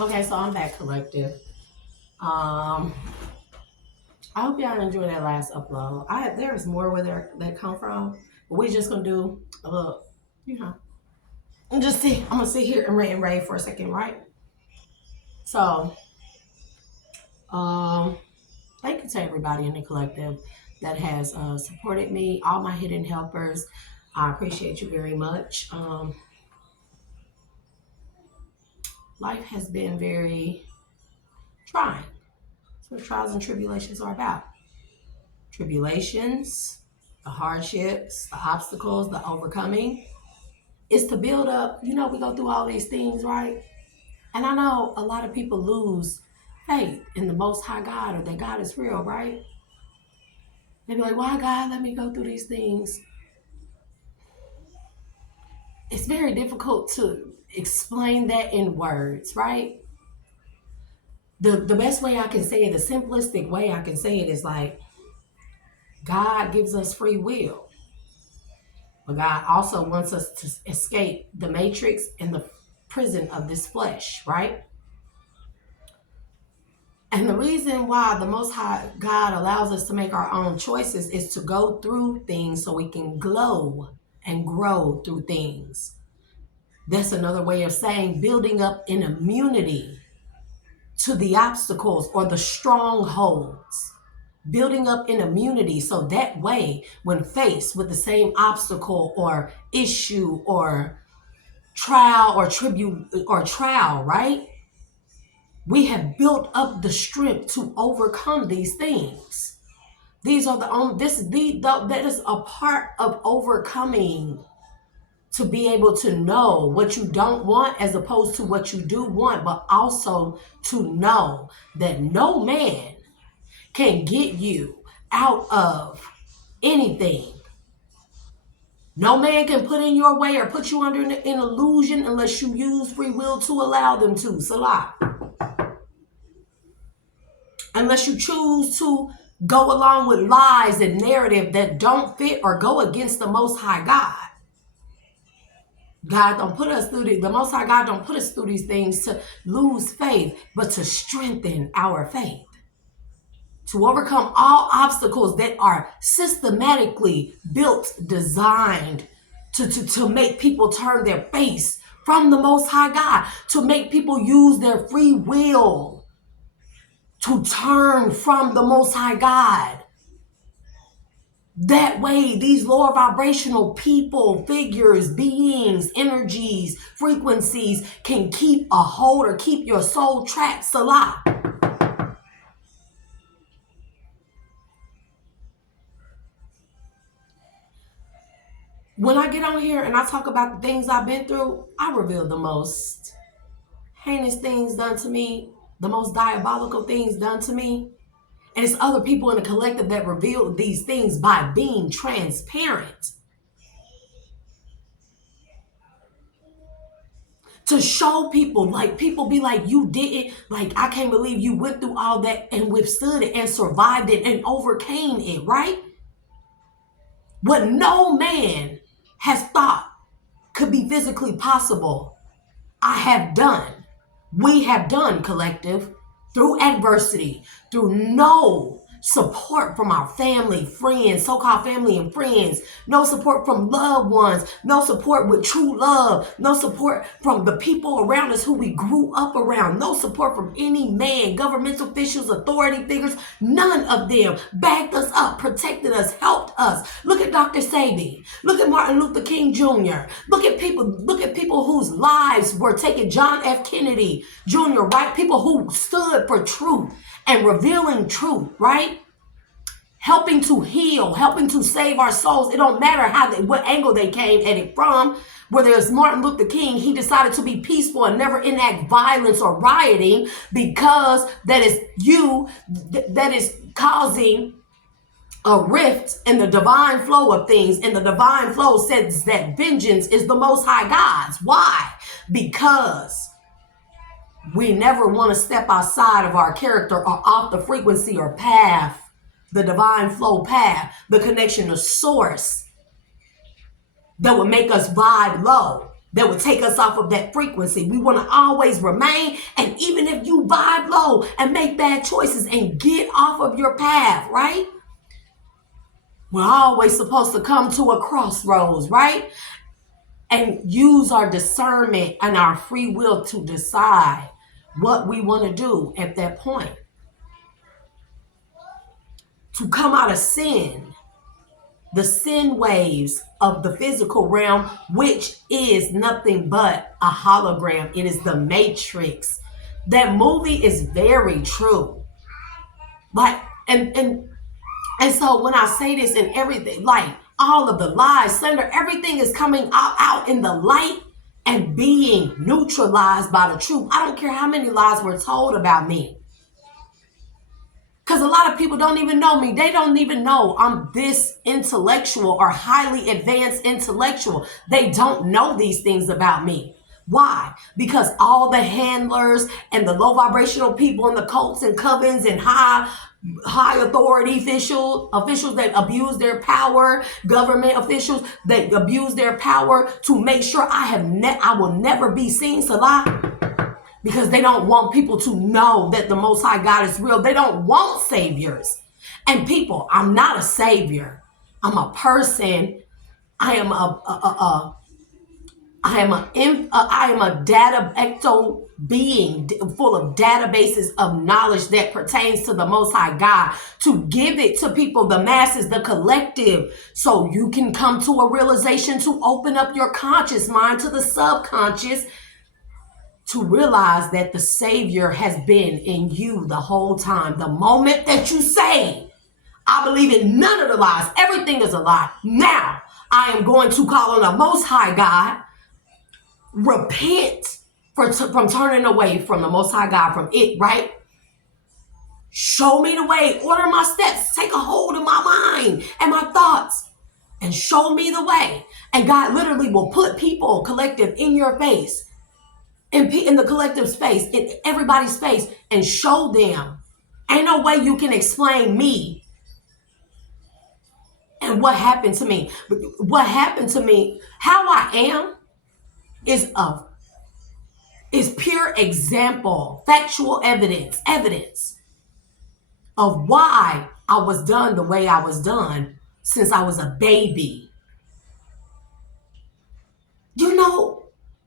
Okay, so I'm back, collective. Um, I hope y'all enjoyed that last upload. There's more where that come from, but we just gonna do a little, you know, and just see. I'm gonna sit here and rant and rave for a second, right? So, um, thank you to everybody in the collective that has supported me, all my hidden helpers. I appreciate you very much. Life has been very trying. That's what trials and tribulations are about. Tribulations, the hardships, the obstacles, the overcoming. It's to build up, we go through all these things, right? And I know a lot of people lose faith in the Most High God or that God is real, right? They be like, why God let me go through these things? It's very difficult to explain that in words, right? The best way I can say it, the simplistic way I can say it is like God gives us free will. But God also wants us to escape the matrix and the prison of this flesh, right? And the reason why the Most High God allows us to make our own choices is to go through things so we can glow and grow through things. That's another way of saying building up an immunity to the obstacles or the strongholds. Building up an immunity so that way, when faced with the same obstacle or issue or trial or tribute or trial, right? We have built up the strength to overcome these things. These are that is a part of overcoming, to be able to know what you don't want as opposed to what you do want, but also to know that no man can get you out of anything. No man can put in your way or put you under an illusion unless you use free will to allow them to. Salah. Unless you choose to go along with lies and narrative that don't fit or go against the Most High God. God don't put us through the Most High God don't put us through these things to lose faith, but to strengthen our faith. To overcome all obstacles that are systematically built, designed to make people turn their face from the Most High God, to make people use their free will to turn from the Most High God. That way, these lower vibrational people, figures, beings, energies, frequencies can keep a hold or keep your soul trapped. Salah. When I get on here and I talk about the things I've been through, I reveal the most heinous things done to me, the most diabolical things done to me. And it's other people in the collective that reveal these things by being transparent. To show people, like people be like, you did it. Like, I can't believe you went through all that and withstood it and survived it and overcame it, right? What no man has thought could be physically possible, I have done. We have done, collective, through adversity, through no support from our family, friends, so-called family and friends, no support from loved ones, no support with true love, no support from the people around us who we grew up around, no support from any man, governmental officials, authority figures. None of them backed us up, protected us, helped us. Look at Dr. Sabi. Look at Martin Luther King Jr. Look at people whose lives were taken. John F. Kennedy Jr., right? People who stood for truth and revealing truth, right? Helping to heal, helping to save our souls. It don't matter what angle they came at it from. Whether it's Martin Luther King, he decided to be peaceful and never enact violence or rioting because that is causing a rift in the divine flow of things. And the divine flow says that vengeance is the Most High God's. Why? Because we never want to step outside of our character or off the frequency or path, the divine flow path, the connection to source that would make us vibe low. that would take us off of that frequency. We want to always remain, and even if you vibe low and make bad choices and get off of your path, right? We're always supposed to come to a crossroads, right? And use our discernment and our free will to decide what we want to do at that point. To come out of sin, the sin waves of the physical realm, which is nothing but a hologram. It is the Matrix. That movie is very true. Like, and so when I say this and everything, like all of the lies, slander, everything is coming out in the light and being neutralized by the truth. I don't care how many lies were told about me. Because a lot of people don't even know me. They don't even know I'm this intellectual or highly advanced intellectual. They don't know these things about me. Why? Because all the handlers and the low vibrational people in the cults and covens and high authority officials that abuse their power, government officials that abuse their power to make sure I will never be seen, Salah. Because they don't want people to know that the Most High God is real. They don't want saviors. And people, I'm not a savior. I'm a person. I am a data ecto being full of databases of knowledge that pertains to the Most High God, to give it to people, the masses, the collective, so you can come to a realization to open up your conscious mind to the subconscious, to realize that the Savior has been in you the whole time. The moment that you say, I believe in none of the lies, everything is a lie, now I am going to call on the Most High God, repent from turning away from the Most High God, from it, right? Show me the way, order my steps, take a hold of my mind and my thoughts, and show me the way. And God literally will put people, collective, in your face, in the collective space, in everybody's face, and show them. Ain't no way you can explain me and what happened to me. What happened to me, how I am, is pure example, factual evidence of why I was done the way I was done since I was a baby. You know,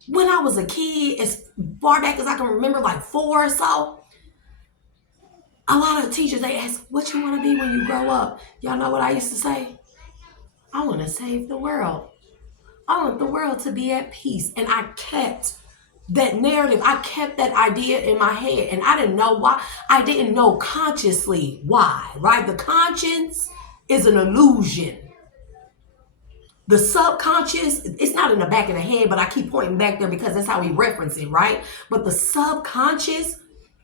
when I was a kid, as far back as I can remember, like 4 or so, a lot of teachers, they ask, what you want to be when you grow up? Y'all know what I used to say? I want to save the world. I want the world to be at peace. And I kept that narrative. I kept that idea in my head. And I didn't know why. I didn't know consciously why, right? The conscience is an illusion. The subconscious, it's not in the back of the head, but I keep pointing back there because that's how we reference it, right? But the subconscious,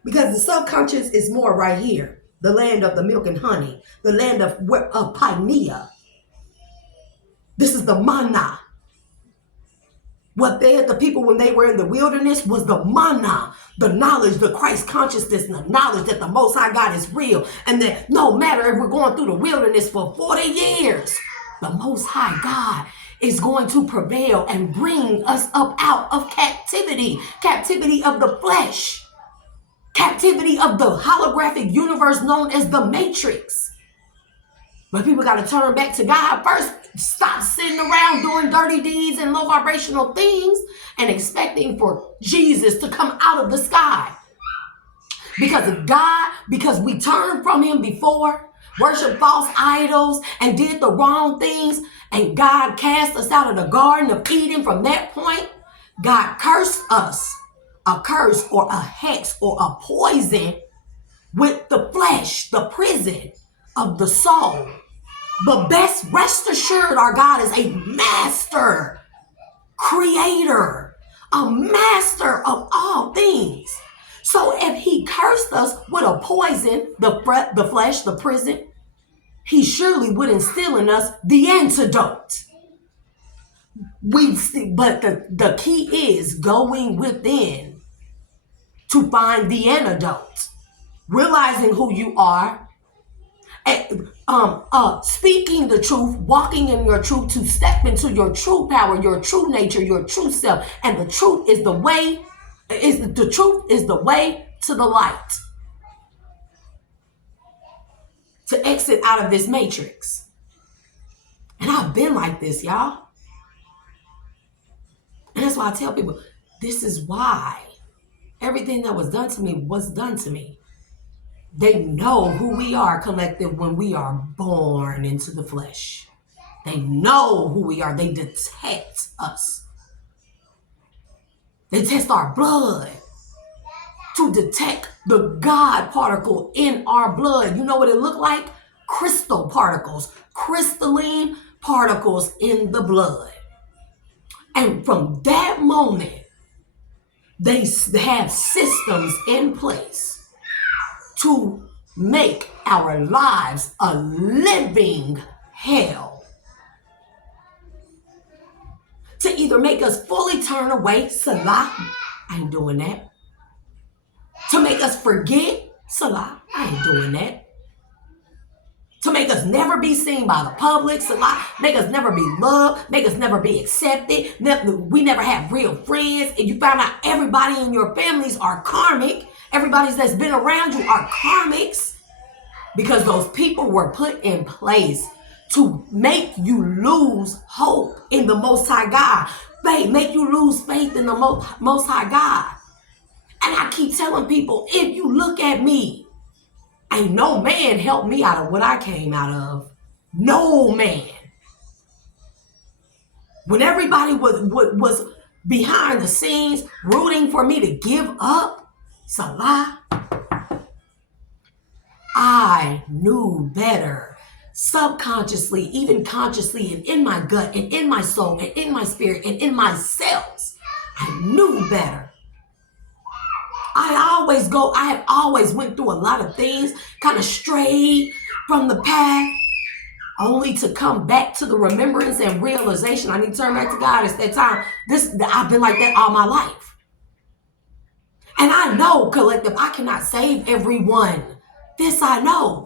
because the subconscious is more right here, the land of the milk and honey, the land of Pioneer. This is the manna. What they had, the people when they were in the wilderness, was the manna, the knowledge, the Christ consciousness, the knowledge that the Most High God is real, and that no matter if we're going through the wilderness for 40 years, the Most High God is going to prevail and bring us up out of captivity of the flesh, captivity of the holographic universe known as the Matrix. But people got to turn back to God first. Stop sitting around doing dirty deeds and low vibrational things and expecting for Jesus to come out of the sky. Because we turned from him before, worshiped false idols, and did the wrong things, and God cast us out of the Garden of Eden. From that point, God cursed us, a curse or a hex or a poison with the flesh, the prison of the soul. But best rest assured, our God is a master creator, a master of all things. So if he cursed us with a poison, the flesh, the prison, he surely would instill in us the antidote. But the key is going within to find the antidote, realizing who you are, Speaking the truth, walking in your truth, to step into your true power, your true nature, your true self. And the truth is the way, the truth is the way to the light. To exit out of this matrix. And I've been like this, y'all. And that's why I tell people, this is why everything that was done to me was done to me. They know who we are, collective, when we are born into the flesh. They know who we are. They detect us. They test our blood to detect the God particle in our blood. You know what it looked like? Crystal particles, crystalline particles in the blood. And from that moment, they have systems in place to make our lives a living hell. To either make us fully turn away, Salah, I ain't doing that. To make us forget, Salah, I ain't doing that. To make us never be seen by the public, Salah, make us never be loved, make us never be accepted. We never have real friends. And you found out everybody in your families are karmic. Everybody that's been around you are karmics. Because those people were put in place to make you lose hope in the Most High God. Make you lose faith in the Most High God. And I keep telling people, if you look at me, ain't no man helped me out of what I came out of. No man. When everybody was behind the scenes rooting for me to give up, Salah, I knew better. Subconsciously, even consciously, and in my gut, and in my soul, and in my spirit, and in my cells, I knew better. I have always went through a lot of things, kind of strayed from the path, only to come back to the remembrance and realization. I need to turn back to God. It's that time. I've been like that all my life. And I know, collective, I cannot save everyone. This I know.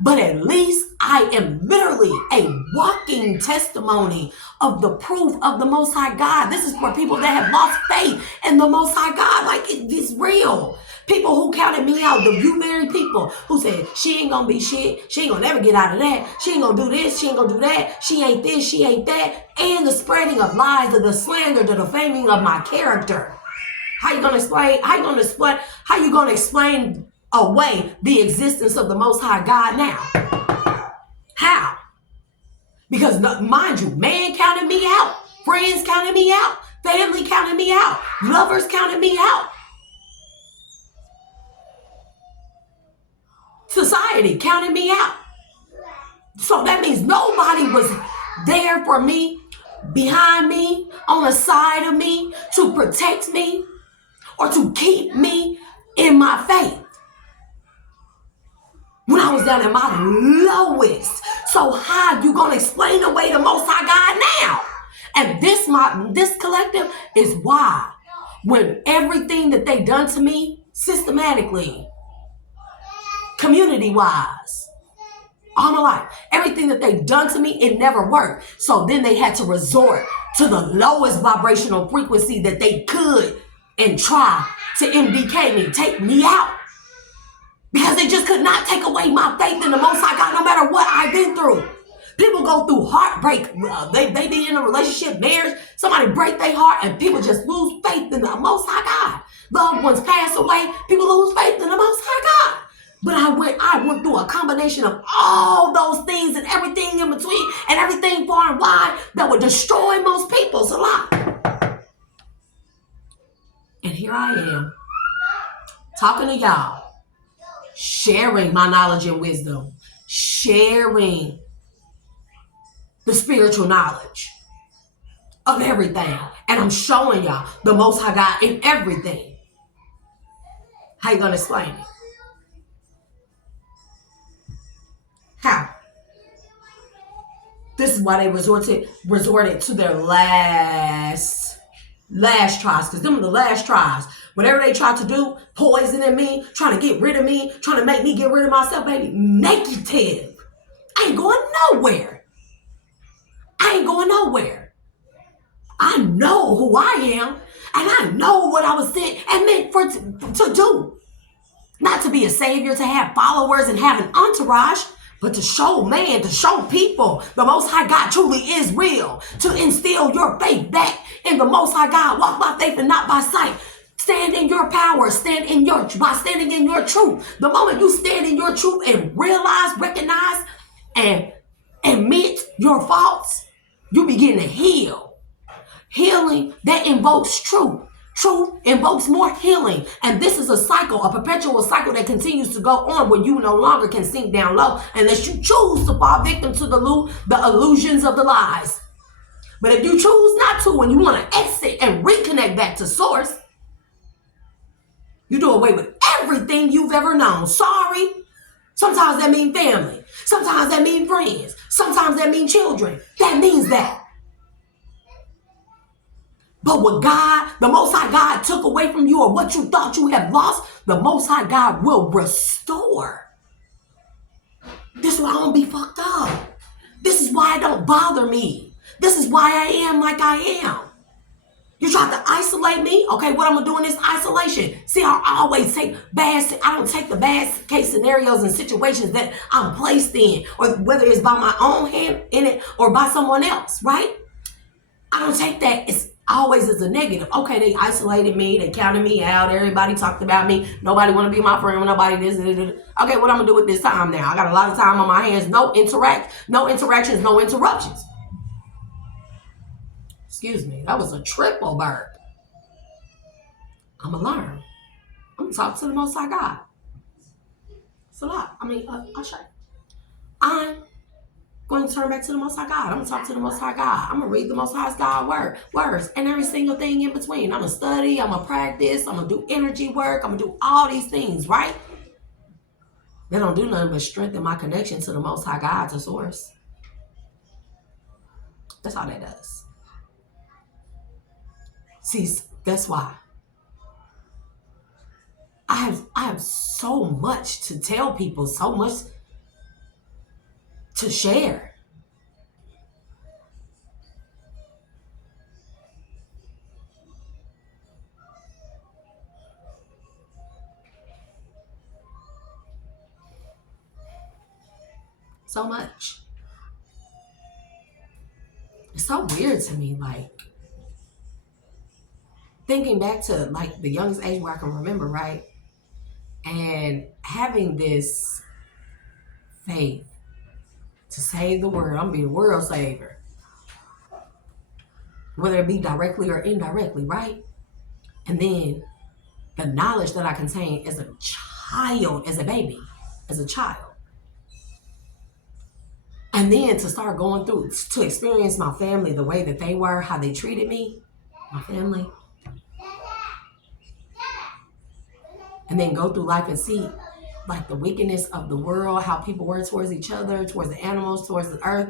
But at least I am literally a walking testimony of the proof of the Most High God. This is for people that have lost faith in the Most High God. Like, it's real. People who counted me out, the very people who said, she ain't gonna be shit. She ain't gonna never get out of that. She ain't gonna do this. She ain't gonna do that. She ain't this. She ain't that. And the spreading of lies, the slander, the defaming of my character. How you gonna explain away the existence of the Most High God now? How? Because mind you, man counted me out, friends counted me out, family counted me out, lovers counted me out, society counted me out. So that means nobody was there for me, behind me, on the side of me, to protect me or to keep me in my faith. When I was down at my lowest. So how you gonna explain away the Most High God now? And this collective is why, when everything that they done to me, systematically, community-wise, all my life, everything that they done to me, it never worked. So then they had to resort to the lowest vibrational frequency that they could and try to MDK me, take me out. Because they just could not take away my faith in the Most High God, no matter what I've been through. People go through heartbreak. They be in a relationship, marriage. Somebody break their heart, and people just lose faith in the Most High God. Loved ones pass away. People lose faith in the Most High God. But I went through a combination of all those things and everything in between, and everything far and wide that would destroy most people's life. And here I am, talking to y'all, sharing my knowledge and wisdom, sharing the spiritual knowledge of everything. And I'm showing y'all the Most High God in everything. How you gonna explain it? How? This is why they resorted to their last Last tries, because them are the last tries. Whatever they try to do, poisoning me, trying to get rid of me, trying to make me get rid of myself, baby, negative. I ain't going nowhere. I ain't going nowhere. I know who I am, and I know what I was sent and meant to do. Not to be a savior, to have followers and have an entourage, but to show man, to show people the Most High God truly is real. To instill your faith back in the Most High God. Walk by faith and not by sight. Stand in your power. By standing in your truth. The moment you stand in your truth and realize, recognize, and admit your faults, you begin to heal. Healing that invokes truth. Truth invokes more healing. And this is a cycle, a perpetual cycle that continues to go on where you no longer can sink down low unless you choose to fall victim to the illusions of the lies. But if you choose not to and you want to exit and reconnect back to source, you do away with everything you've ever known. Sorry. Sometimes that means family. Sometimes that means friends. Sometimes that means children. That means that. But what God, the Most High God took away from you or what you thought you had lost, the Most High God will restore. This is why I don't be fucked up. This is why it don't bother me. This is why I am like I am. You tried to isolate me? Okay, what I'm going to do in this isolation? See, I always take I don't take the bad case scenarios and situations that I'm placed in, or whether it's by my own hand in it or by someone else, right? I don't take that. It's always as a negative. Okay, they isolated me. They counted me out. Everybody talked about me. Nobody want to be my friend. Nobody this. Okay, what I'm going to do with this time now? I got a lot of time on my hands. No interactions, no interruptions. Excuse me. That was a triple burp. I'm going to learn. I'm going to talk to the Most High God. It's a lot. I'll show you. I'm going to turn back to the Most High God. I'm going to talk to the Most High God. I'm going to read the Most High God words and every single thing in between. I'm going to study. I'm going to practice. I'm going to do energy work. I'm going to do all these things, right? They don't do nothing but strengthen my connection to the Most High God, to source. That's all that does. See, that's why. I have so much to tell people, so much to share. So much. It's so weird to me, like, thinking back to, like, the youngest age where I can remember, right? And having this faith to save the world. I'm going to be the world savior. Whether it be directly or indirectly, right? And then the knowledge that I contain as a child, as a baby, as a child. And then to start going through, to experience my family the way that they were, how they treated me, my family. And then go through life and see, like, the wickedness of the world, how people were towards each other, towards the animals, towards the earth.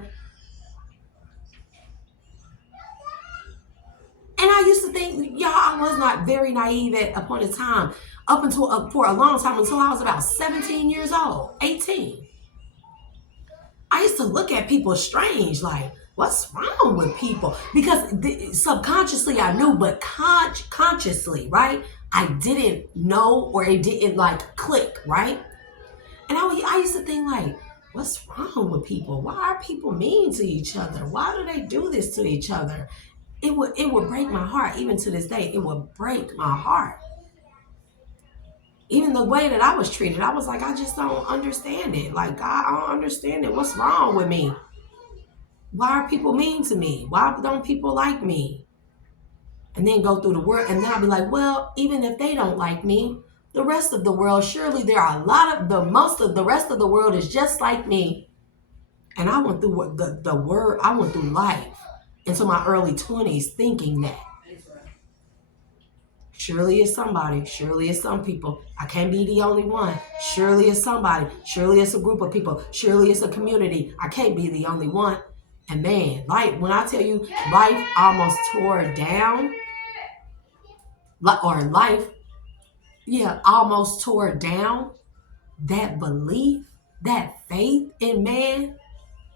And I used to think, y'all, I was not very naive at a point in time, up until for a long time, until I was about 17 years old, 18. I used to look at people strange, like, what's wrong with people? Because subconsciously I knew, but consciously, right? I didn't know, or it didn't, like, click, right? And I used to think, like, what's wrong with people? Why are people mean to each other? Why do they do this to each other? It would break my heart. Even to this day, it would break my heart. Even the way that I was treated, I was like, I just don't understand it. Like, God, I don't understand it. What's wrong with me? Why are people mean to me? Why don't people like me? And then go through the world, and then I'll be like, well, even if they don't like me, the rest of the world, surely there are most of the rest of the world is just like me. And I went through I went through life into my early 20s thinking that. Surely it's somebody. Surely it's some people. I can't be the only one. Surely it's somebody. Surely it's a group of people. Surely it's a community. I can't be the only one. And man, like, when I tell you life almost tore down, or life, yeah, almost tore down that belief, that faith in man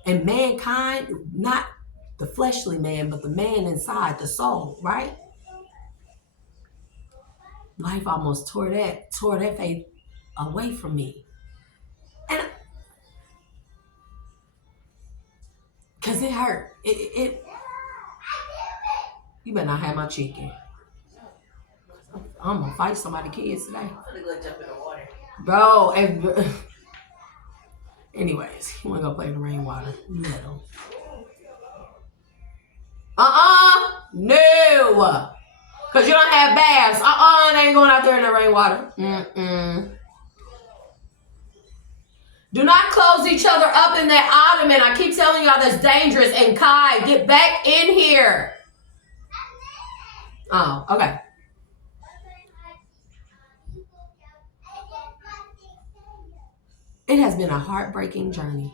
and mankind, not the fleshly man, but the man inside, the soul, right? Life almost tore that faith away from me. And because it hurt. You better not have my chicken. I'm gonna fight somebody's kids today. I'm gonna go jump in the water. Bro, anyways, you wanna go play in the rainwater? No. No. Because you don't have baths. They ain't going out there in the rainwater. Do not close each other up in that ottoman. I keep telling y'all that's dangerous. And Kai, get back in here. Oh, okay. It has been a heartbreaking journey,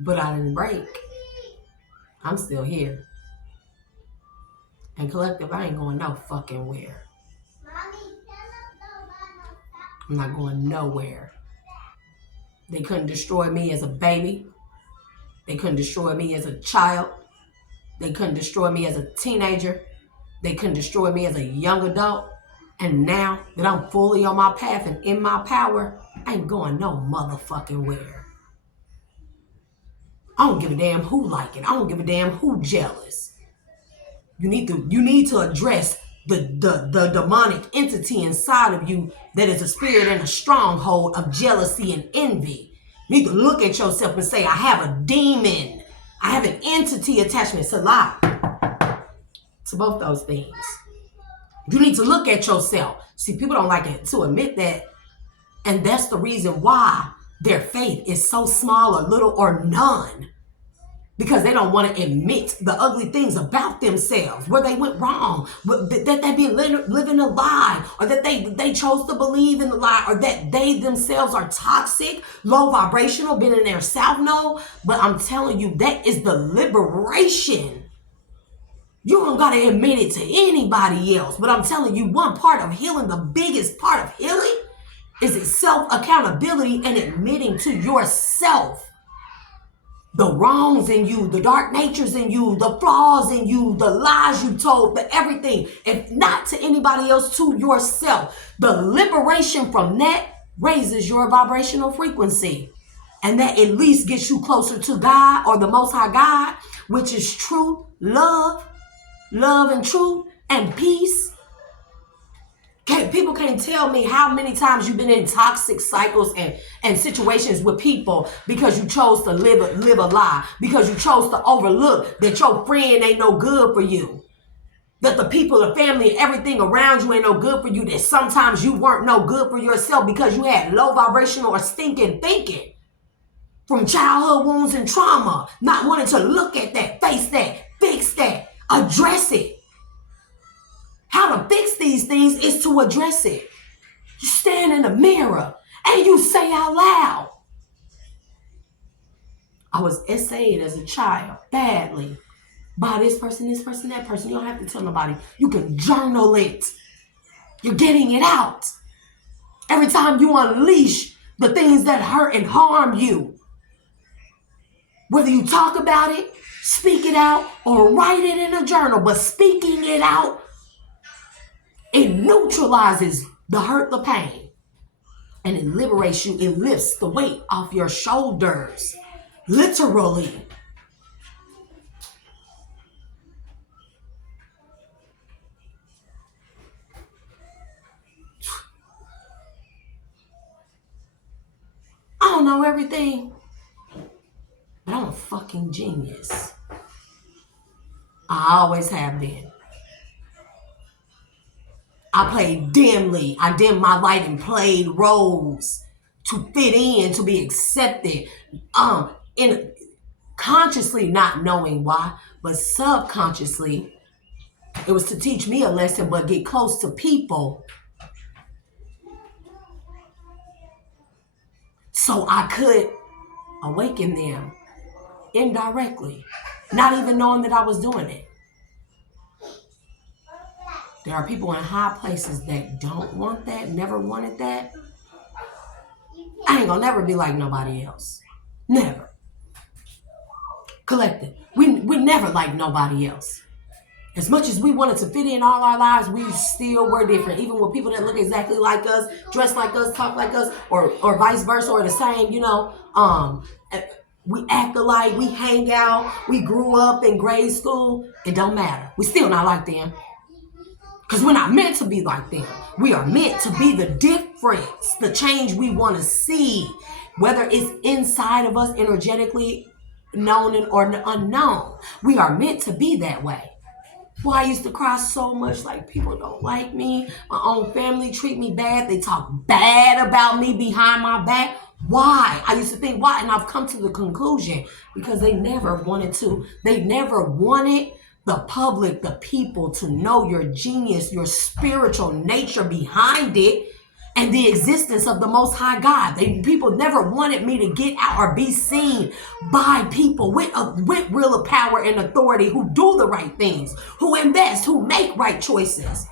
but I didn't break. I'm still here. And collective, I ain't going no fucking where. I'm not going nowhere. They couldn't destroy me as a baby. They couldn't destroy me as a child. They couldn't destroy me as a teenager. They couldn't destroy me as a young adult. And now that I'm fully on my path and in my power, I ain't going no motherfucking where. I don't give a damn who like it. I don't give a damn who jealous. You need to address the demonic entity inside of you that is a spirit and a stronghold of jealousy and envy. You need to look at yourself and say, I have a demon. I have an entity attachment. It's a lie. To both those things. You need to look at yourself. See, people don't like it to admit that. And that's the reason why their faith is so small or little or none. Because they don't want to admit the ugly things about themselves, where they went wrong, that they been living a lie, or that they chose to believe in the lie, or that they themselves are toxic, low vibrational, been in their south node. But I'm telling you, that is the liberation. You don't got to admit it to anybody else. But I'm telling you, one part of healing, the biggest part of healing, is it self-accountability and admitting to yourself the wrongs in you, the dark natures in you, the flaws in you, the lies you told, the everything. If not to anybody else, to yourself. The liberation from that raises your vibrational frequency. And that at least gets you closer to God, or the Most High God, which is truth, love and truth, and peace. People can't tell me how many times you've been in toxic cycles and situations with people because you chose to live a lie, because you chose to overlook that your friend ain't no good for you, that the people, the family, and everything around you ain't no good for you, that sometimes you weren't no good for yourself because you had low vibrational or stinking thinking from childhood wounds and trauma, not wanting to look at that, face that, fix that, address it. How to fix these things is to address it. You stand in the mirror and you say out loud, I was essayed as a child badly by this person, that person. You don't have to tell nobody. You can journal it. You're getting it out. Every time you unleash the things that hurt and harm you, whether you talk about it, speak it out, or write it in a journal, but speaking it out, it neutralizes the hurt, the pain, and it liberates you. It lifts the weight off your shoulders, literally. I don't know everything, but I'm a fucking genius. I always have been. I played dimly. I dimmed my light and played roles to fit in, to be accepted. In consciously not knowing why, but subconsciously, it was to teach me a lesson, but get close to people so I could awaken them indirectly, not even knowing that I was doing it. There are people in high places that don't want that, never wanted that. I ain't gonna never be like nobody else. Never. Collective. We never like nobody else. As much as we wanted to fit in all our lives, we still were different. Even with people that look exactly like us, dress like us, talk like us, or vice versa, or the same, we act alike, we hang out, we grew up in grade school. It don't matter. We still not like them. Because we're not meant to be like them. We are meant to be the difference, the change we want to see, whether it's inside of us energetically, known or unknown. We are meant to be that way. Well, I used to cry so much, like people don't like me. My own family treat me bad. They talk bad about me behind my back. Why? I used to think, why? And I've come to the conclusion, because they never wanted the public, the people to know your genius, your spiritual nature behind it, and the existence of the Most High God. People never wanted me to get out or be seen by people with real power and authority, who do the right things, who invest, who make right choices.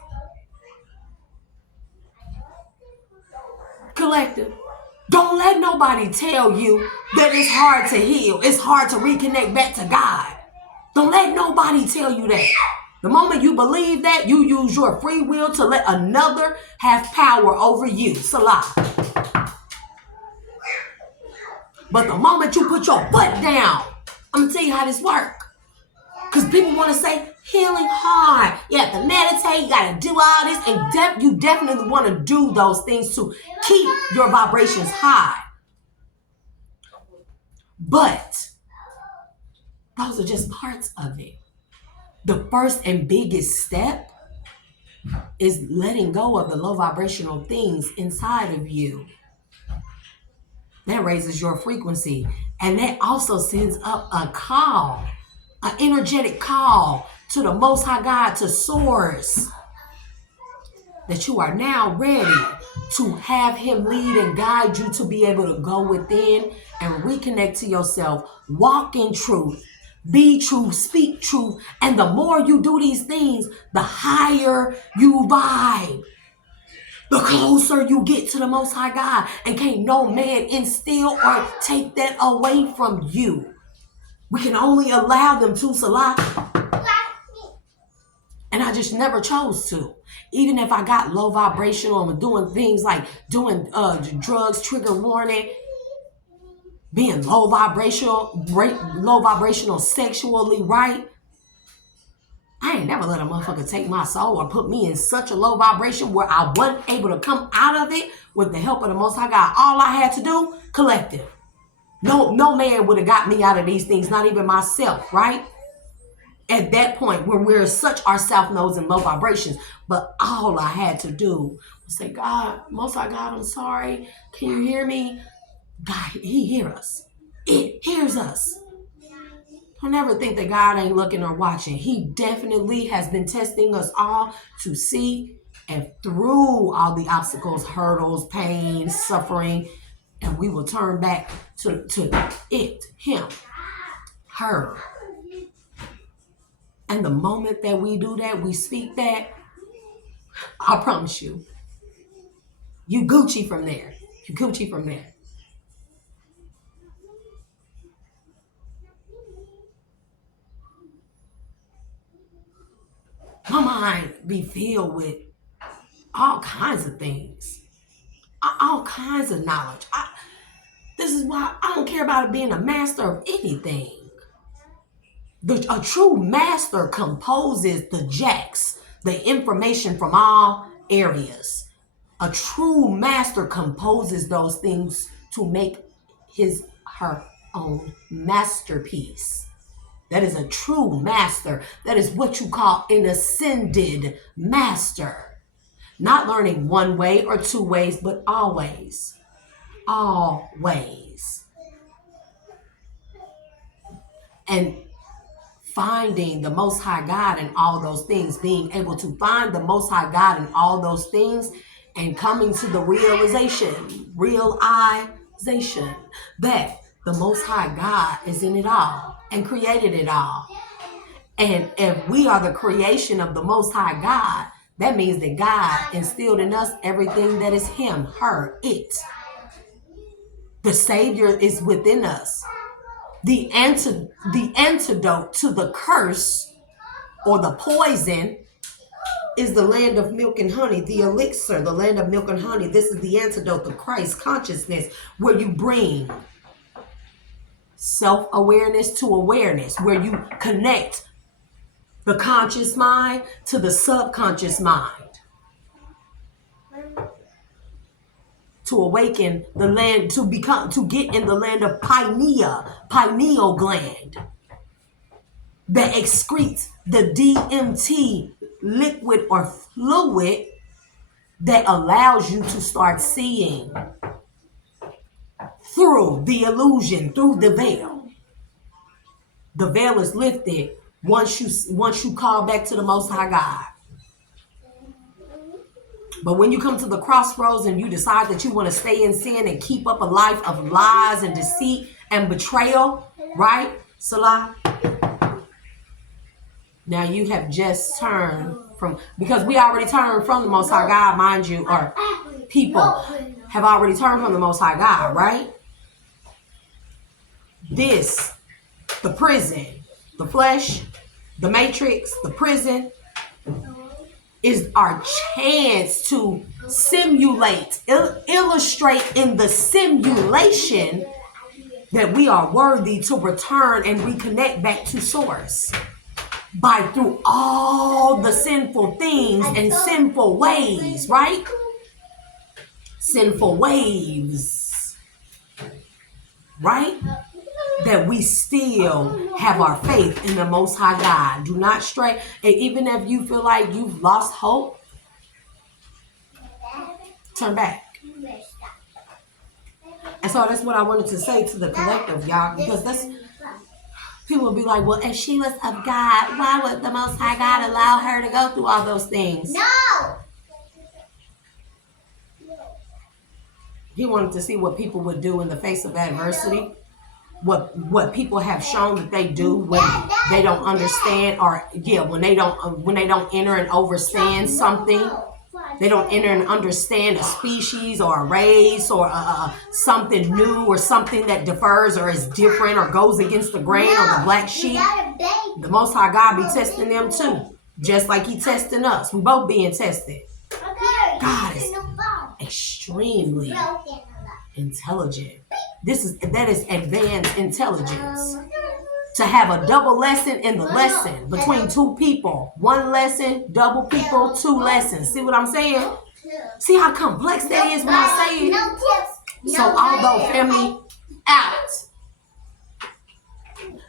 Collective. Don't let nobody tell you that it's hard to heal. It's hard to reconnect back to God. Don't let nobody tell you that. The moment you believe that, you use your free will to let another have power over you. Salah. But the moment you put your foot down, I'm going to tell you how this works. Because people want to say, healing hard. You have to meditate. You got to do all this. And you definitely want to do those things to keep your vibrations high. But those are just parts of it. The first and biggest step is letting go of the low vibrational things inside of you. That raises your frequency. And that also sends up a call, an energetic call to the Most High God, to Source, that you are now ready to have Him lead and guide you to be able to go within and reconnect to yourself, walk in truth, be true, speak truth. And the more you do these things, the higher you vibe. The closer you get to the Most High God. And can't no man instill or take that away from you. We can only allow them to, Salah. And I just never chose to. Even if I got low vibrational and doing things like doing drugs, trigger warning, being low vibrational sexually, right? I ain't never let a motherfucker take my soul or put me in such a low vibration where I wasn't able to come out of it with the help of the Most High God. All I had to do, collective. No man would have got me out of these things, not even myself, right? At that point, when we're such our self knows and low vibrations. But all I had to do was say, God, Most High God, I'm sorry. Can you hear me? God, He hears us. It hears us. Don't ever think that God ain't looking or watching. He definitely has been testing us all to see, and through all the obstacles, hurdles, pain, suffering, and we will turn back to it, Him, her. And the moment that we do that, we speak that, I promise you, you Gucci from there. You Gucci from there. My mind be filled with all kinds of things, all kinds of knowledge. This is why I don't care about it being a master of anything. A true master composes the jacks, the information from all areas. A true master composes those things to make her own masterpiece. That is a true master. That is what you call an ascended master. Not learning one way or two ways, but always. Always. And finding the Most High God in all those things, being able to find the Most High God in all those things, and coming to the realization that the Most High God is in it all and created it all. And if we are the creation of the Most High God, That means that God instilled in us everything that is Him, her, it. The Savior is within us. The antidote to the curse or the poison is the land of milk and honey, the elixir, the land of milk and honey. This is the antidote, the Christ consciousness, where you bring self-awareness to awareness, where you connect the conscious mind to the subconscious mind. To awaken the land, to get in the land of pineal gland that excretes the DMT liquid or fluid that allows you to start seeing through the illusion, through the veil. The veil is lifted once you call back to the Most High God. But when you come to the crossroads and you decide that you want to stay in sin and keep up a life of lies and deceit and betrayal, right, Salah? Now you have just turned from, because we already turned from the Most High God, mind you, or people have already turned from the Most High God, right? This, the prison, the flesh, the matrix, the prison, is our chance to simulate, illustrate in the simulation that we are worthy to return and reconnect back to source. Through all the sinful things and sinful ways, right? Sinful waves, right? That we still have our faith in the Most High God. Do not stray. And even if you feel like you've lost hope, turn back. And so that's what I wanted to say to the collective, y'all, because people will be like, well, if she was of God, why would the Most High God allow her to go through all those things? No! He wanted to see what people would do in the face of adversity. What people have shown that they do when they don't understand, or when they don't enter and understand something. They don't enter and understand a species or a race or something new or something that differs or is different or goes against the grain or the black sheep. The Most High God be testing them too, just like He testing us. We both being tested. God is extremely intelligent. That is advanced intelligence. To have a double lesson in the lesson between two people. One lesson, double people, two lessons. See what I'm saying? See how complex that is when I say it?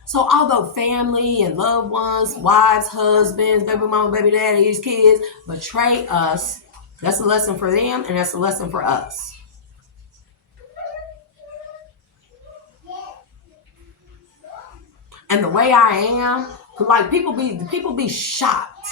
So although family and loved ones, wives, husbands, baby mama, baby daddies, kids betray us, that's a lesson for them and that's a lesson for us. And the way I am, like people be shocked.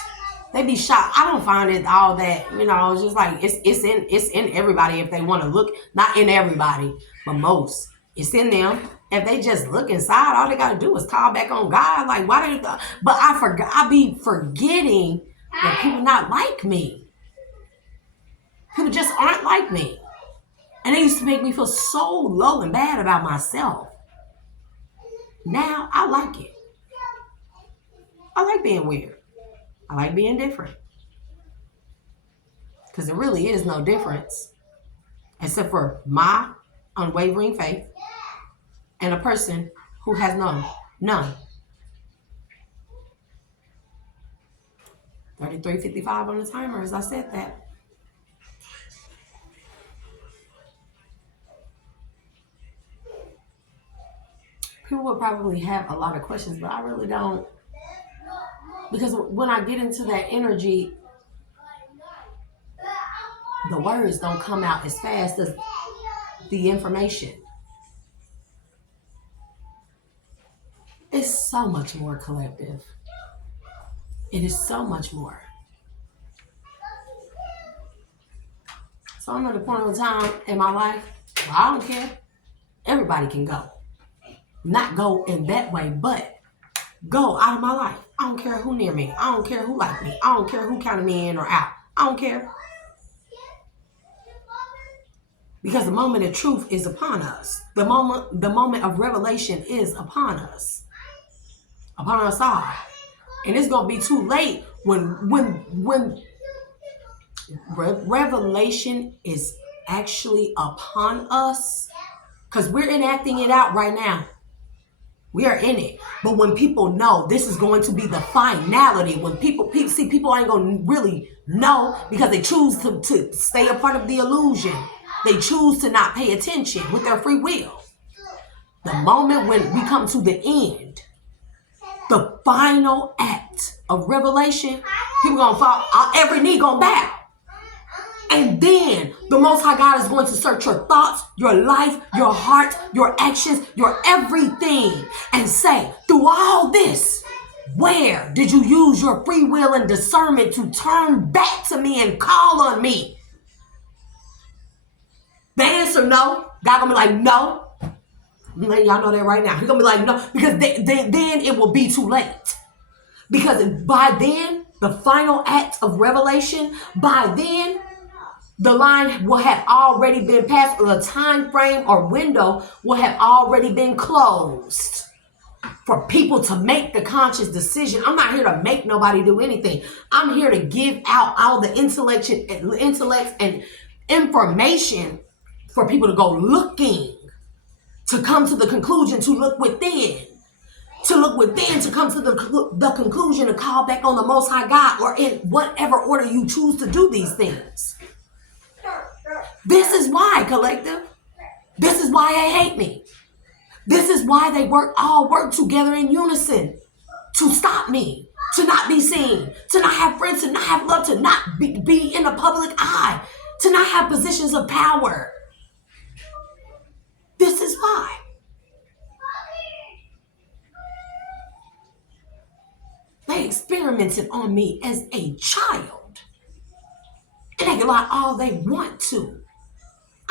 They be shocked. I don't find it all that, it's just like it's in everybody if they want to look. Not in everybody, but most. It's in them. If they just look inside, all they gotta do is call back on God. Like, why do you but I be forgetting that people not like me. People just aren't like me. And it used to make me feel so low and bad about myself. Now I like it. I like being weird. I like being different. Because there really is no difference except for my unwavering faith and a person who has none. 33:55 on the timer as I said that. People will probably have a lot of questions, but I really don't. Because when I get into that energy, the words don't come out as fast as the information. It's so much more collective. It is so much more. So I'm at a point in time in my life where I don't care. Everybody can go. Not go in that way, but go out of my life. I don't care who near me. I don't care who like me. I don't care who counted me in or out. I don't care. Because the moment of truth is upon us. The moment of revelation is upon us. Upon us all. And it's gonna be too late when revelation is actually upon us. Because we're enacting it out right now. We are in it. But when people know this is going to be the finality, when people see, people ain't going to really know because they choose to stay a part of the illusion. They choose to not pay attention with their free will. The moment when we come to the end, the final act of revelation, people going to fall, every knee going to bow. And then the Most High God is going to search your thoughts, your life, your heart, your actions, your everything, and say, through all this, where did you use your free will and discernment to turn back to me and call on me? The answer, no. God gonna be like, no. Y'all know that right now. He's gonna be like, no, because then it will be too late. Because by then, the final act of revelation, by then, the line will have already been passed, or the time frame or window will have already been closed for people to make the conscious decision. I'm not here to make nobody do anything. I'm here to give out all the intellect and information for people to go looking, to come to the conclusion, to look within. To look within, to come to the conclusion to call back on the Most High God, or in whatever order you choose to do these things. This is why, collective. This is why they hate me. This is why they all work together in unison to stop me, to not be seen, to not have friends, to not have love, to not be in the public eye, to not have positions of power. This is why. They experimented on me as a child. And they can lie all they want to.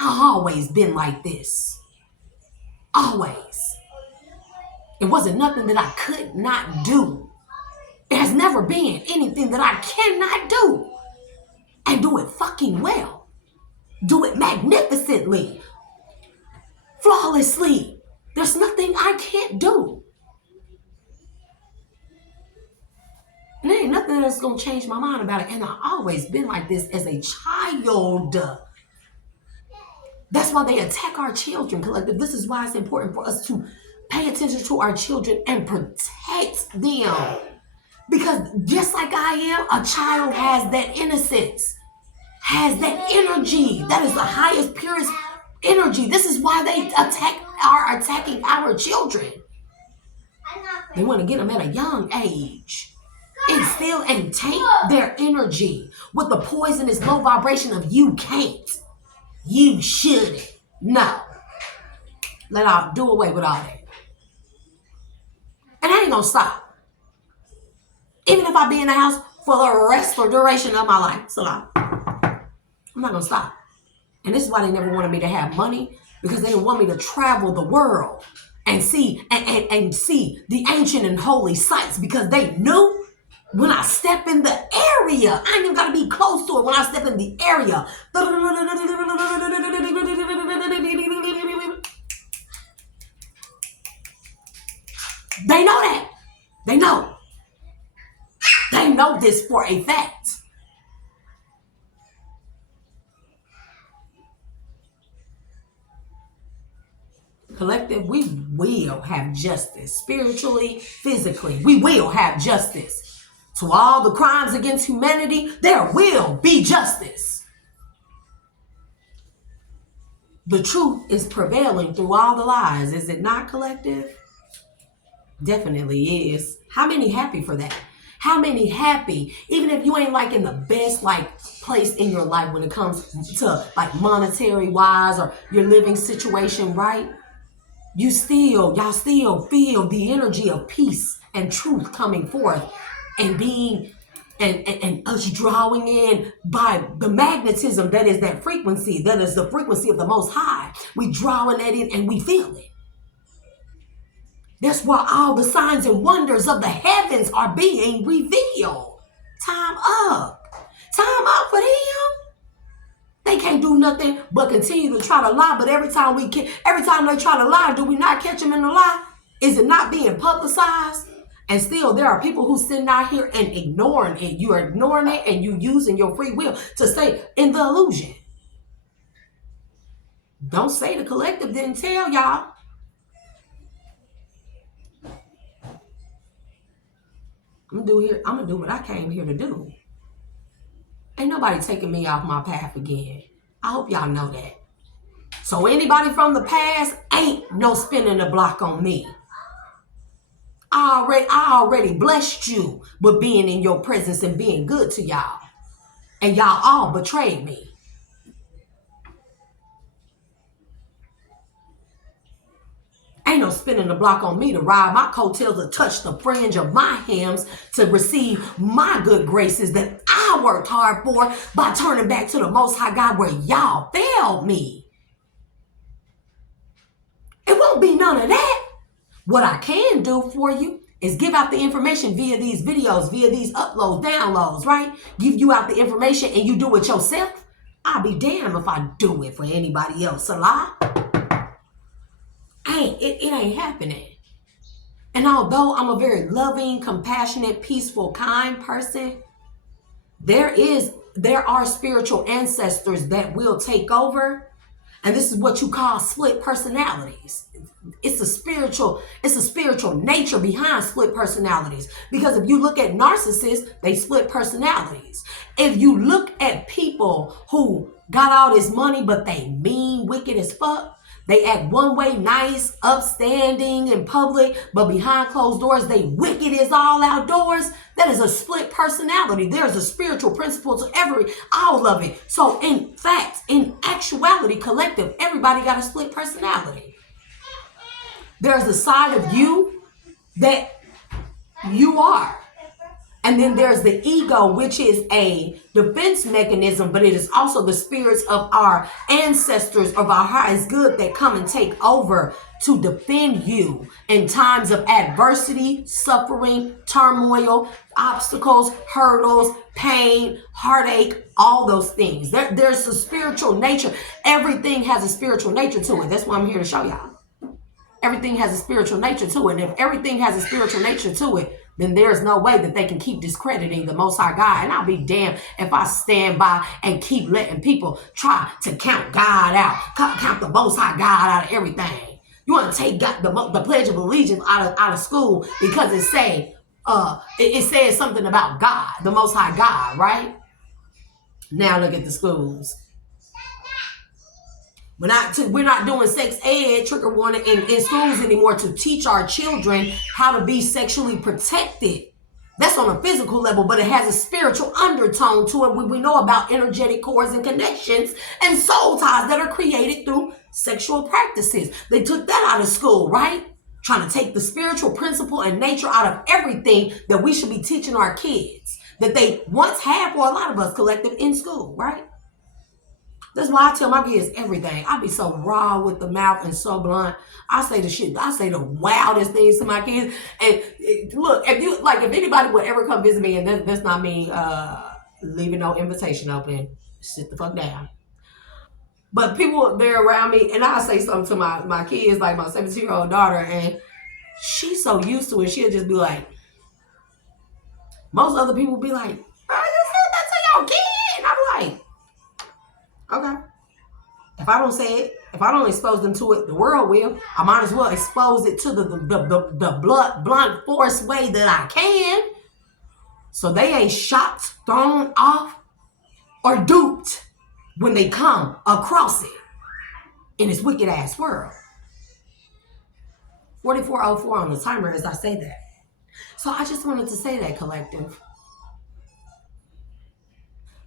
I've always been like this. Always. It wasn't nothing that I could not do. It has never been anything that I cannot do. And do it fucking well. Do it magnificently. Flawlessly. There's nothing I can't do. And there ain't nothing that's going to change my mind about it. And I've always been like this as a child. That's why they attack our children, collective. This is why it's important for us to pay attention to our children and protect them. Because just like I am, a child has that innocence, has that energy. That is the highest, purest energy. This is why they are attacking our children. They want to get them at a young age. Instill and taint their energy with the poisonous low vibration of you can't. You shouldn't. No. Do away with all that. And I ain't gonna stop. Even if I be in the house for the rest or duration of my life. I'm not gonna stop. And this is why they never wanted me to have money, because they didn't want me to travel the world and see and see the ancient and holy sites, because they knew when I step in the area, I ain't even gotta be close to it. When I step in the area, they know that. They know. They know this for a fact. Collective, we will have justice. Spiritually, physically, we will have justice. To all the crimes against humanity, there will be justice. The truth is prevailing through all the lies, is it not, collective? Definitely is. How many happy for that? How many happy, even if you ain't like in the best place in your life when it comes to monetary wise or your living situation, right? Y'all still feel the energy of peace and truth coming forth and being and us drawing in by the magnetism that is that frequency, that is the frequency of the Most High. We drawing that in and we feel it. That's why all the signs and wonders of the heavens are being revealed. Time up. Time out for them. They can't do nothing but continue to try to lie. But every time they try to lie, do we not catch them in the lie? Is it not being publicized? And still, there are people who sitting out here and ignoring it. You're ignoring it and you using your free will to stay in the illusion. Don't say the collective didn't tell y'all. I'm gonna do what I came here to do. Ain't nobody taking me off my path again. I hope y'all know that. So anybody from the past ain't no spinning the block on me. I already blessed you with being in your presence and being good to y'all. And y'all all betrayed me. Ain't no spinning the block on me to ride my coattails, to touch the fringe of my hems, to receive my good graces that I worked hard for by turning back to the Most High God where y'all failed me. It won't be none of that. What I can do for you is give out the information via these videos, via these uploads, downloads, right? Give you out the information and you do it yourself. I'll be damned if I do it for anybody else. A lie? It ain't happening. And although I'm a very loving, compassionate, peaceful, kind person, there are spiritual ancestors that will take over. And this is what you call split personalities. It's a spiritual nature behind split personalities. Because if you look at narcissists, they split personalities. If you look at people who got all this money, but they mean, wicked as fuck, they act one way, nice, upstanding in public, but behind closed doors, they wicked as all outdoors. That is a split personality. There's a spiritual principle to all of it. So in fact, in actuality, collective, everybody got a split personality. There's a side of you that you are. And then there's the ego, which is a defense mechanism, but it is also the spirits of our ancestors, of our highest good that come and take over to defend you in times of adversity, suffering, turmoil, obstacles, hurdles, pain, heartache, all those things. There's a spiritual nature. Everything has a spiritual nature to it. That's what I'm here to show y'all. Everything has a spiritual nature to it. And if everything has a spiritual nature to it, then there's no way that they can keep discrediting the Most High God. And I'll be damned if I stand by and keep letting people try to count God out, count the Most High God out of everything. You want to take God, the Pledge of Allegiance out of school because it says something about God, the Most High God, right? Now look at the schools. We're not doing sex ed, trigger warning in schools anymore to teach our children how to be sexually protected. That's on a physical level, but it has a spiritual undertone to it. We know about energetic cords and connections and soul ties that are created through sexual practices. They took that out of school, right? Trying to take the spiritual principle and nature out of everything that we should be teaching our kids that they once had for a lot of us collective in school, right? That's why I tell my kids everything. I be so raw with the mouth and so blunt. I say the wildest things to my kids. And look, if anybody would ever come visit me, and that's not me leaving no invitation open, sit the fuck down. But people, they're around me, and I say something to my kids, like my 17-year-old daughter, and she's so used to it, she'll just be like, most other people be like, bro, you said that to your kid. And I'm like, okay. If I don't say it, if I don't expose them to it, the world will. I might as well expose it to the blunt force way that I can. So they ain't shocked, thrown off, or duped when they come across it in this wicked ass world. 4404 on the timer as I say that. So I just wanted to say that, collective.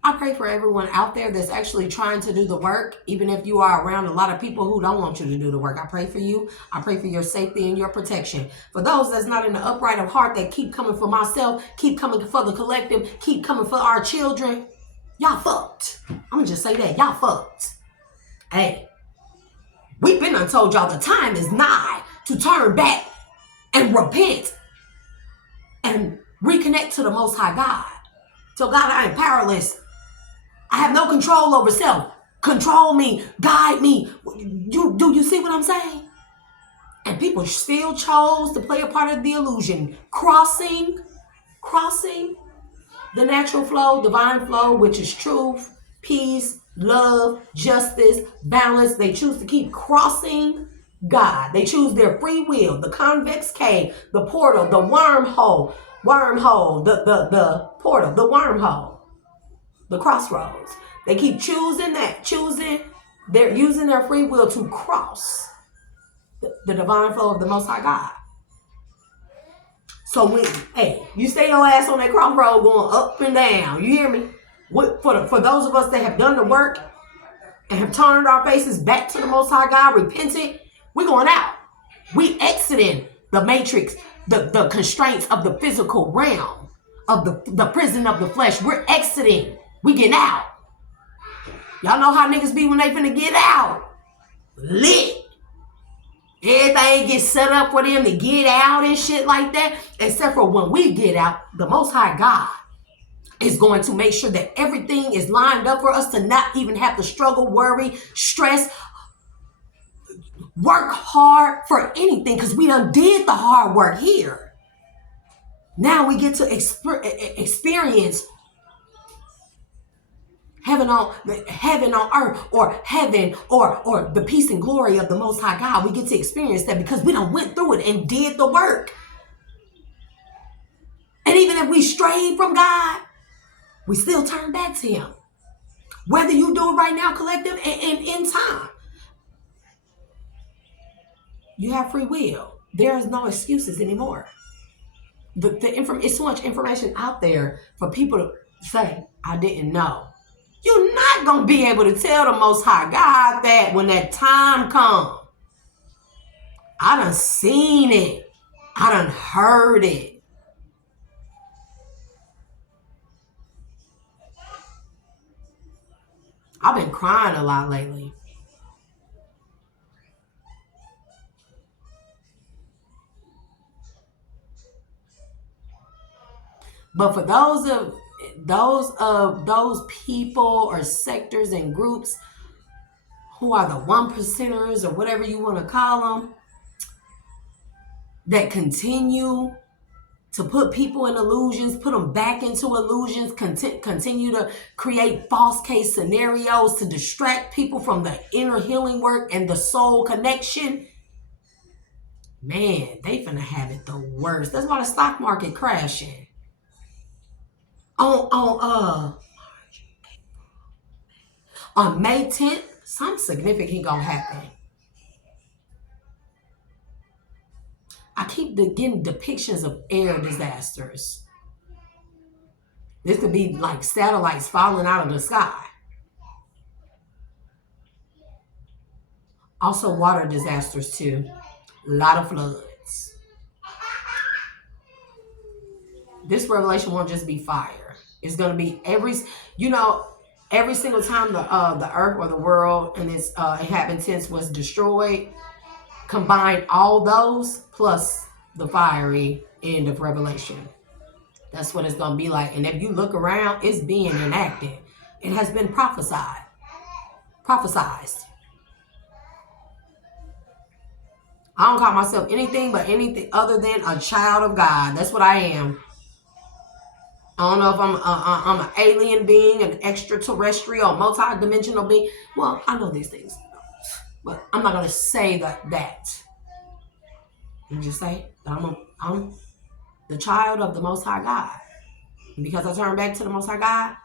I pray for everyone out there that's actually trying to do the work, even if you are around a lot of people who don't want you to do the work. I pray for you. I pray for your safety and your protection. For those that's not in the upright of heart that keep coming for myself, keep coming for the collective, keep coming for our children, y'all fucked. I'm going to just say that. Y'all fucked. Hey, we've been done told y'all the time is nigh to turn back and repent and reconnect to the Most High God. So God, I am powerless I have no control over self. Control me, guide me. Do you see what I'm saying? And people still chose to play a part of the illusion, crossing the natural flow, divine flow, which is truth, peace, love, justice, balance. They choose to keep crossing God. They choose their free will, the convex cave, the portal, the wormhole, the portal, the wormhole, the crossroads. They keep choosing that, they're using their free will to cross the divine flow of the Most High God. So when, hey, you stay your ass on that crossroad going up and down. You hear me? For those of us that have done the work and have turned our faces back to the Most High God, repented, we're going out. We exiting the matrix, the constraints of the physical realm, of the prison of the flesh. We're exiting. We getting out. Y'all know how niggas be when they finna get out. Lit. Everything gets set up for them to get out and shit like that. Except for when we get out, the Most High God is going to make sure that everything is lined up for us to not even have to struggle, worry, stress, work hard for anything, because we done did the hard work here. Now we get to experience heaven on earth, or heaven, or the peace and glory of the Most High God. We get to experience that because we done went through it and did the work. And even if we strayed from God, we still turn back to Him. Whether you do it right now, collective, and in time, you have free will. There is no excuses anymore. It's so much information out there for people to say, I didn't know. You're not going to be able to tell the Most High God that when that time comes. I done seen it. I done heard it. I've been crying a lot lately. But for those people or sectors and groups who are the 1%ers or whatever you want to call them, that continue to put people in illusions, put them back into illusions, continue to create false case scenarios to distract people from the inner healing work and the soul connection, man, they finna have it the worst. That's why the stock market crashing. On May 10th, something significant gonna happen. I keep getting depictions of air disasters. This could be like satellites falling out of the sky. Also water disasters too. A lot of floods. This revelation won't just be fire. It's gonna be every single time the earth or the world and its inhabitants was destroyed, combine all those plus the fiery end of Revelation. That's what it's going to be like. And if you look around, it's being enacted. It has been prophesied. I don't call myself anything other than a child of God. That's what I am. I don't know if I'm an alien being, an extraterrestrial, multi-dimensional being. Well, I know these things, but I'm not going to say that. You just say that I'm the child of the Most High God. And because I turn back to the Most High God,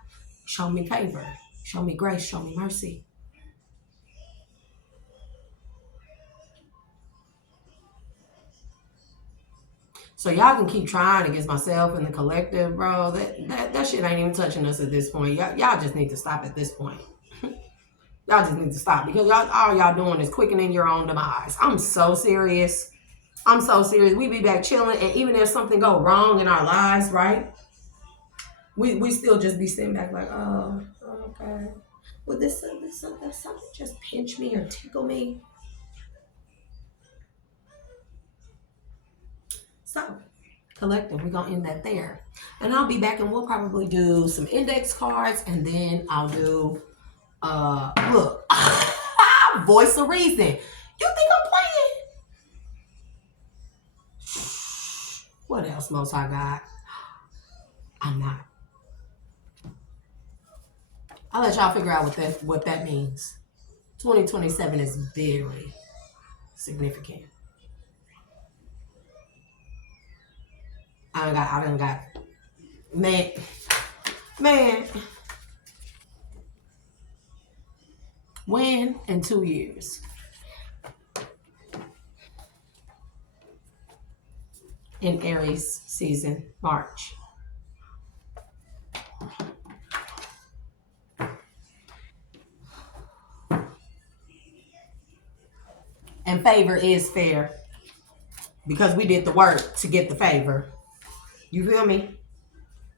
show me favor, show me grace, show me mercy. So y'all can keep trying against myself and the collective, bro. That shit ain't even touching us at this point. Y'all just need to stop at this point. Y'all just need to stop, because all y'all doing is quickening your own demise. I'm so serious. We be back chilling, and even if something go wrong in our lives, right? We still just be sitting back like, oh, okay. Well, this something just pinch me or tickle me. So Collective, we're gonna end that there. And I'll be back and we'll probably do some index cards and then I'll do look. Voice of reason. You think I'm playing? What else, Most High God? I'm not. I'll let y'all figure out what that means. 2027 is very significant. I done got man. When in 2 years? In Aries season, March. And favor is fair because we did the work to get the favor. You feel me?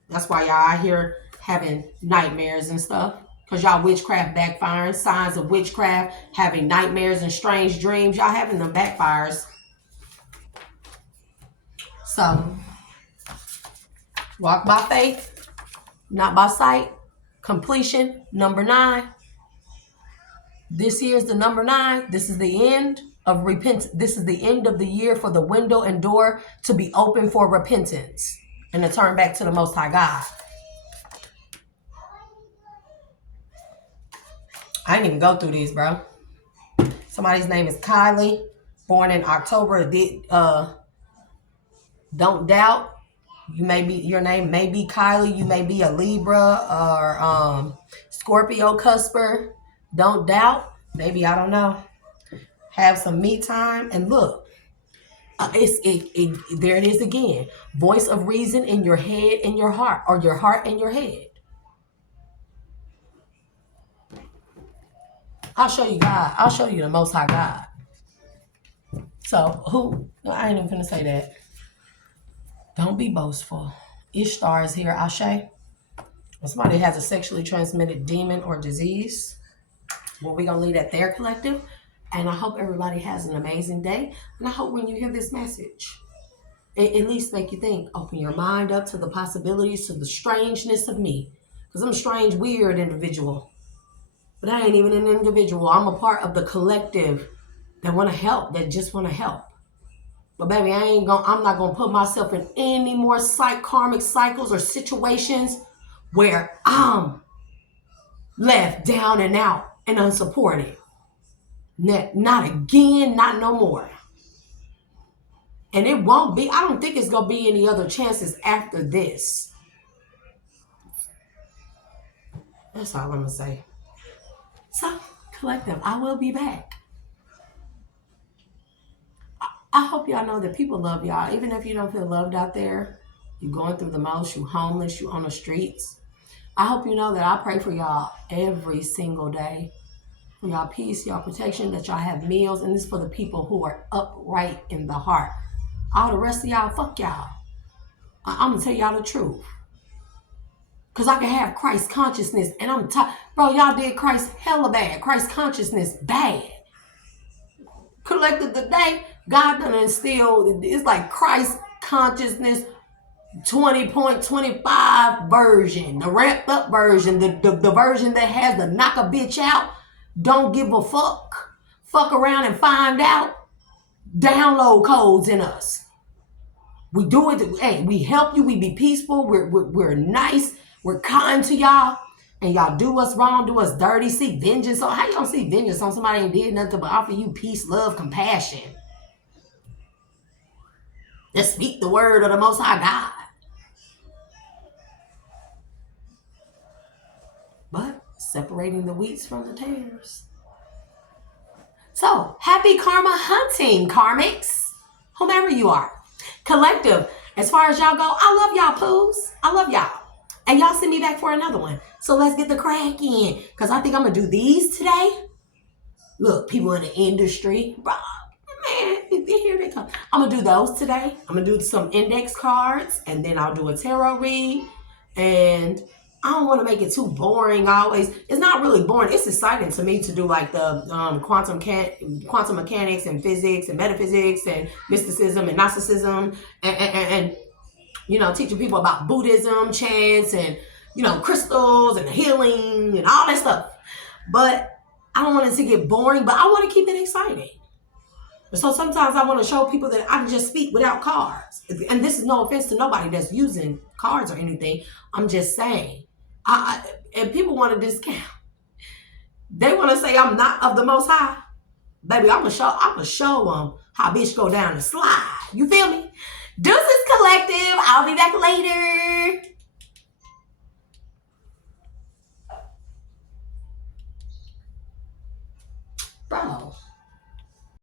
That's why y'all out here having nightmares and stuff. Because y'all witchcraft backfiring. Signs of witchcraft. Having nightmares and strange dreams. Y'all having them backfires. So, walk by faith, not by sight. Completion, number 9. This year's the number 9. This is the end of repentance. This is the end of the year for the window and door to be open for repentance and to turn back to the Most High God. I didn't even go through these, bro. Somebody's name is Kylie, born in October. Don't doubt. Your name may be Kylie. You may be a Libra or Scorpio cusper. Don't doubt. Maybe, I don't know. Have some me time and look. There it is again. Voice of reason in your head and your heart, or your heart and your head. I'll show you God. I'll show you the Most High God. So who? I ain't even gonna say that. Don't be boastful. Ishtar is here. Ashe. When somebody has a sexually transmitted demon or disease, well, we're gonna leave that there, collective. And I hope everybody has an amazing day. And I hope when you hear this message, it at least make you think, open your mind up to the possibilities, to the strangeness of me. Because I'm a strange, weird individual. But I ain't even an individual. I'm a part of the collective that want to help, that just want to help. But baby, I'm not gonna put myself in any more karmic cycles or situations where I'm left down and out and unsupported. Not again, not no more. And it won't be, I don't think it's gonna be any other chances after this. That's all I'm gonna say. So, collective, I will be back. I hope y'all know that people love y'all. Even if you don't feel loved out there, you're going through the most, you homeless, you on the streets. I hope you know that I pray for y'all every single day. For y'all peace, y'all protection, that y'all have meals. And this is for the people who are upright in the heart. All the rest of y'all, fuck y'all. I'm going to tell y'all the truth. Because I can have Christ consciousness. And I'm bro, y'all did Christ hella bad. Christ consciousness bad. Collected today, God done instilled, it's like Christ consciousness 20.25 version, the ramped up version, the version that has the knock a bitch out, don't give a fuck around and find out, download codes in us. We do it, hey, we help you, we be peaceful, we're nice, we're kind to y'all. And y'all do us wrong, do us dirty, seek vengeance. So how y'all seek vengeance on somebody ain't did nothing but offer you peace, love, compassion? Let's speak the word of the Most High God. But separating the wheats from the tares. So, happy karma hunting, karmics. Whomever you are. Collective, as far as y'all go, I love y'all, poos. I love y'all. And y'all send me back for another one. So let's get the crack in. Because I think I'm going to do these today. Look, people in the industry. Bro, man, here they come. I'm going to do those today. I'm going to do some index cards. And then I'll do a tarot read. And I don't want to make it too boring always. It's not really boring. It's exciting to me to do like the quantum mechanics and physics and metaphysics and mysticism and Gnosticism and teaching people about Buddhism, chants, and, crystals and healing and all that stuff. But I don't want it to get boring, but I want to keep it exciting. So sometimes I want to show people that I can just speak without cards. And this is no offense to nobody that's using cards or anything. I'm just saying. And people want to discount. They want to say I'm not of the Most High. Baby, I'm gonna show them how bitch go down and slide. You feel me? Deuces Collective. I'll be back later.